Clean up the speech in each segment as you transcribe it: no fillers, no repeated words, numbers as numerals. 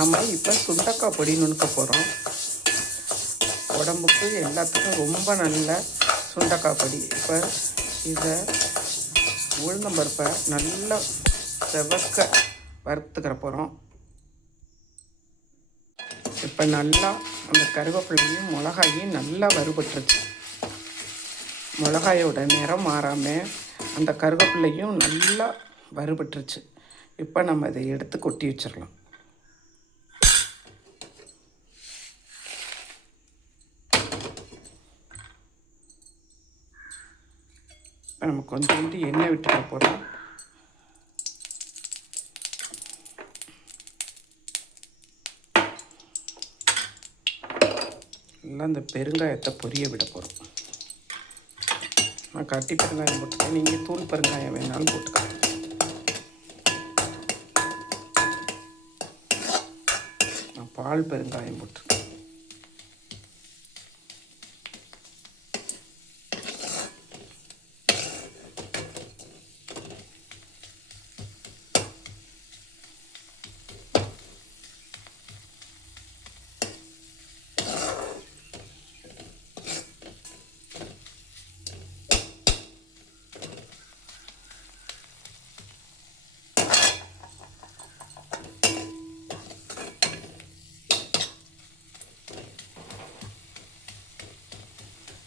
நாம் இப்போ சுண்டக்காய் பொடி நுணுக்க போகிறோம். உடம்புக்கு எல்லாத்துக்கும் ரொம்ப நல்ல சுண்டக்காய் பொடி. இப்போ இதை உளுந்தம்பருப்பை நல்லா செவக்க வறுத்துக்கிற போகிறோம். இப்போ நல்லா அந்த கருவேப்பிலையும் மிளகாயும் நல்லா வறுபட்டுருச்சு. மிளகாயோட நிறம் மாறாமல் அந்த கருவேப்பிலையும் நல்லா வறுபட்டுருச்சு. இப்போ நம்ம இதை எடுத்து கொட்டி வச்சிடலாம். இப்போ நம்ம கொஞ்சோண்டு எண்ணெய் விட்டுக்க போகிறோம். எல்லாம் இந்த பெருங்காயத்தை பொரிய விட போகிறோம். நான் கட்டி பெருங்காயம் போட்டுக்கேன், நீங்கள் தூள் பெருங்காயம் வேணாலும் போட்டுக்கலாம். நான் பால் பெருங்காயம் போட்டிருக்கேன்.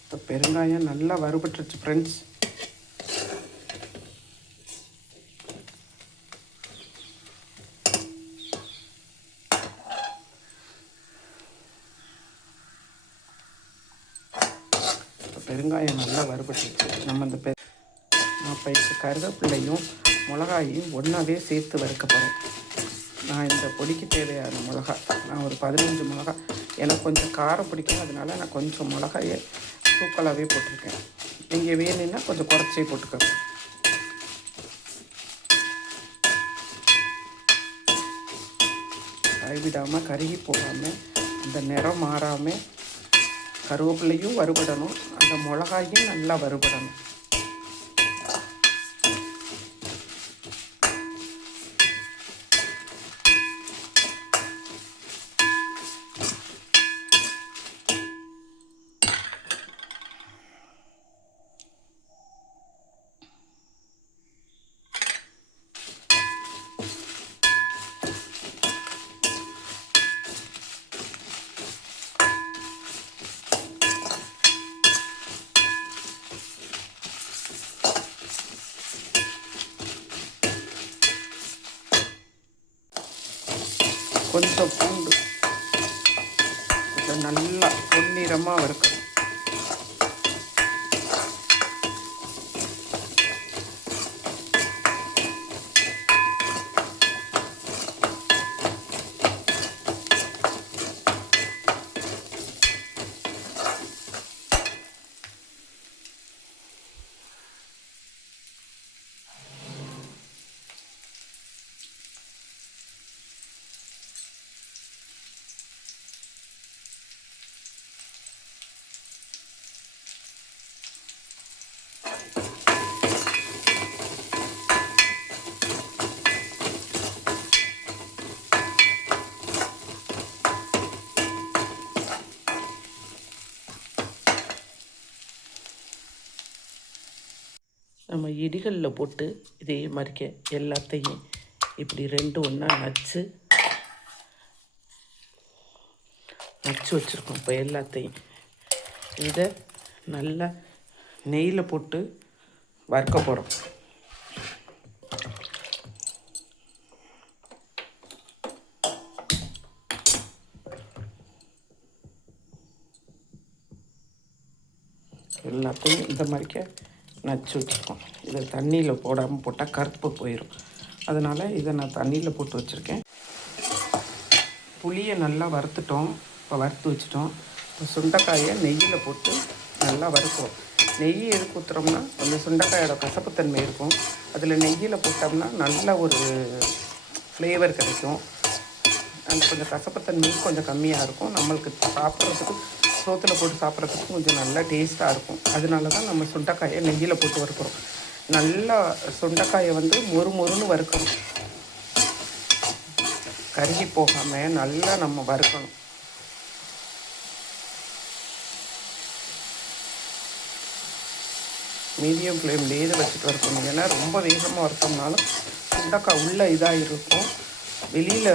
இப்போ பெருங்காயம் நல்லா வறுபட்டுருச்சு ஃப்ரெண்ட்ஸ். பெருங்காயம் நல்லா வறுபட்டுருச்சு. நம்ம இந்த நான் இப்போ கருவேப்பிலையும் மிளகாயும் ஒன்றாவே சேர்த்து வறுக்க போகிறேன். நான் இந்த பொடிக்கு தேவையான மிளகா நான் ஒரு 15 மிளகா, எனக்கு கொஞ்சம் காரம் பிடிக்கும், அதனால நான் கொஞ்சம் மிளகாயை தூக்கலாகவே போட்டிருக்கேன். நீங்கள் வேணும்னா கொஞ்சம் குறைச்சே போட்டுக்கோங்க. கைவிடாமல் கருகி போகாமல் அந்த நிறம் மாறாமல் கருவேப்பிலையும் வறுபடணும், அந்த மிளகாயும் நல்லா வறுபடணும். கொஞ்சம் பூண்டு இதை நல்லா பொன்னிறமாக வறுக்கணும். நம்ம இடிகளில் போட்டு இதே மாதிரிக்க எல்லாத்தையும் இப்படி 2 ஒன்றா நச்சு வச்சுருக்கோம். இப்போ எல்லாத்தையும் இதை நல்லா நெய்யில் போட்டு வறுக்க போகிறோம். எல்லாத்தையும் இந்த மாதிரிக்க நச்சு வச்சுருக்கோம். இதை தண்ணியில் போடாமல் போட்டால் கருப்பு போயிடும், அதனால் இதை நான் தண்ணியில் போட்டு வச்சுருக்கேன். புளியை நல்லா வறுத்துட்டோம், இப்போ வறுத்து வச்சுட்டோம். இப்போ சுண்டைக்காயை நெய்யில் போட்டு நல்லா வறுக்கிறோம். நெய் எதுக்கு ஊற்றுறோம்னா அந்த சுண்டைக்காயோட கசப்புத்தன்மை இருக்கும், அதில் நெய்யில் போட்டோம்னா நல்ல ஒரு ஃப்ளேவர் கிடைக்கும். அந்த கொஞ்சம் கசப்புத்தன்மையும் கொஞ்சம் கம்மியாக இருக்கும், நம்மளுக்கு சாப்பிட்றதுக்கு சோத்தில் போட்டு சாப்பிட்றதுக்கு கொஞ்சம் நல்லா டேஸ்ட்டாக இருக்கும். அதனால தான் நம்ம சுண்டைக்காயை நெய்யில் போட்டு வறுக்கிறோம். நல்லா சுண்டைக்காயை வந்து மொறு மொறுன்னு வறுக்கணும். கருகி போகாமல் நல்லா நம்ம வறுக்கணும். மீடியம் ஃப்ளேம்லேயே இதை வச்சுட்டு வறுக்கணும். ஏன்னா ரொம்ப வேகமாக வறுத்தோம்னாலும் சுண்டக்காய் உள்ளே இதாக இருக்கும், வெளியில்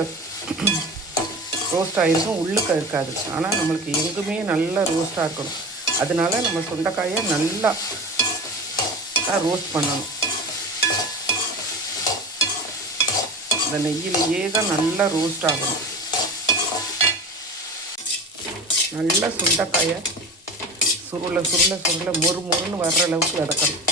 ரோஸ்ட் ஆகிருக்கும், உள்ளுக்க இருக்காது. ஆனால் நம்மளுக்கு எங்குமே நல்லா ரோஸ்ட்டாக இருக்கணும். அதனால நம்ம சுண்டைக்காயை நல்லா ரோஸ்ட் பண்ணணும். இந்த நெய்யிலேயே தான் நல்லா ரோஸ்ட் ஆகணும். நல்லா சுண்டைக்காயை சுருளை சுருளை சுருளை மொறு மொறுன்னு வர்ற அளவுக்கு வதக்கணும்.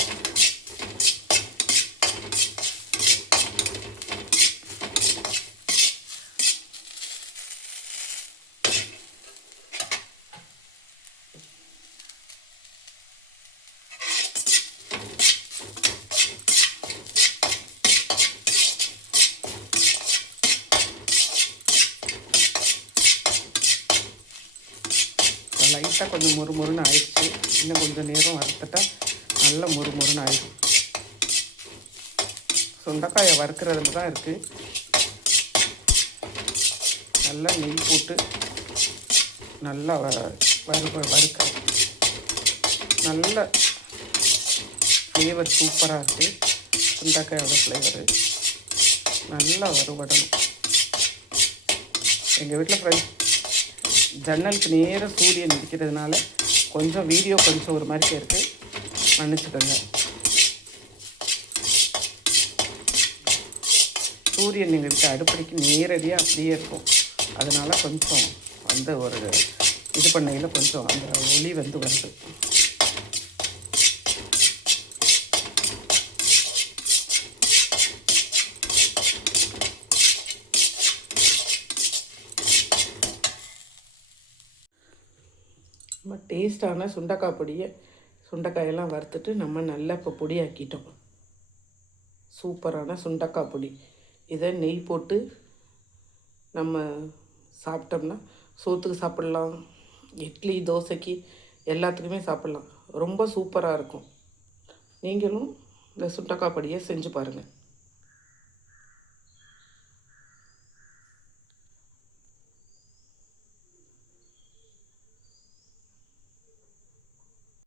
லைட்டாக கொஞ்சம் மொறுமொறுன்னு ஆயிடுச்சு. இன்னும் கொஞ்சம் நேரம் வறுத்துட்டா நல்லா மொறுமொறுன்னு ஆயிடும். சுண்டைக்காயை வறுக்கிறதுல தான் இருக்குது. நல்லா நெய் போட்டு நல்லா வறுக்க நல்ல ஃப்ளேவர் சூப்பராக இருக்குது. சுண்டைக்காயோட ஃப்ளேவரு நல்லா வறுபடணும். எங்கள் வீட்டில் ஃப்ரெண்ட்ஸ் ஜன்னலுக்கு நேராக சூரியன் இருக்கிறதுனால கொஞ்சம் வீடியோ கொஞ்சம் ஒரு மாதிரி இருக்குது, மன்னிச்சுக்கோங்க. சூரியன் எங்கள் வீட்டு அடுப்படிக்கு நேரடியாக அப்படியே இருக்கும். அதனால் கொஞ்சம் அந்த ஒரு இது பண்ணையில் கொஞ்சம் அந்த ஒளி வந்து வருது. நம்ம டேஸ்டான சுண்டைக்காயெல்லாம் வறுத்துட்டு நம்ம நல்லா இப்போ பொடியாக்கிட்டோம். சூப்பரான சுண்டைக்காய் பொடி. இதை நெய் போட்டு நம்ம சாப்பிட்டோம்னா சோத்துக்கு சாப்பிட்லாம், இட்லி தோசைக்கு எல்லாத்துக்குமே சாப்பிட்லாம். ரொம்ப சூப்பராக இருக்கும். நீங்களும் இந்த சுண்டைக்காய் பொடியை செஞ்சு பாருங்கள்.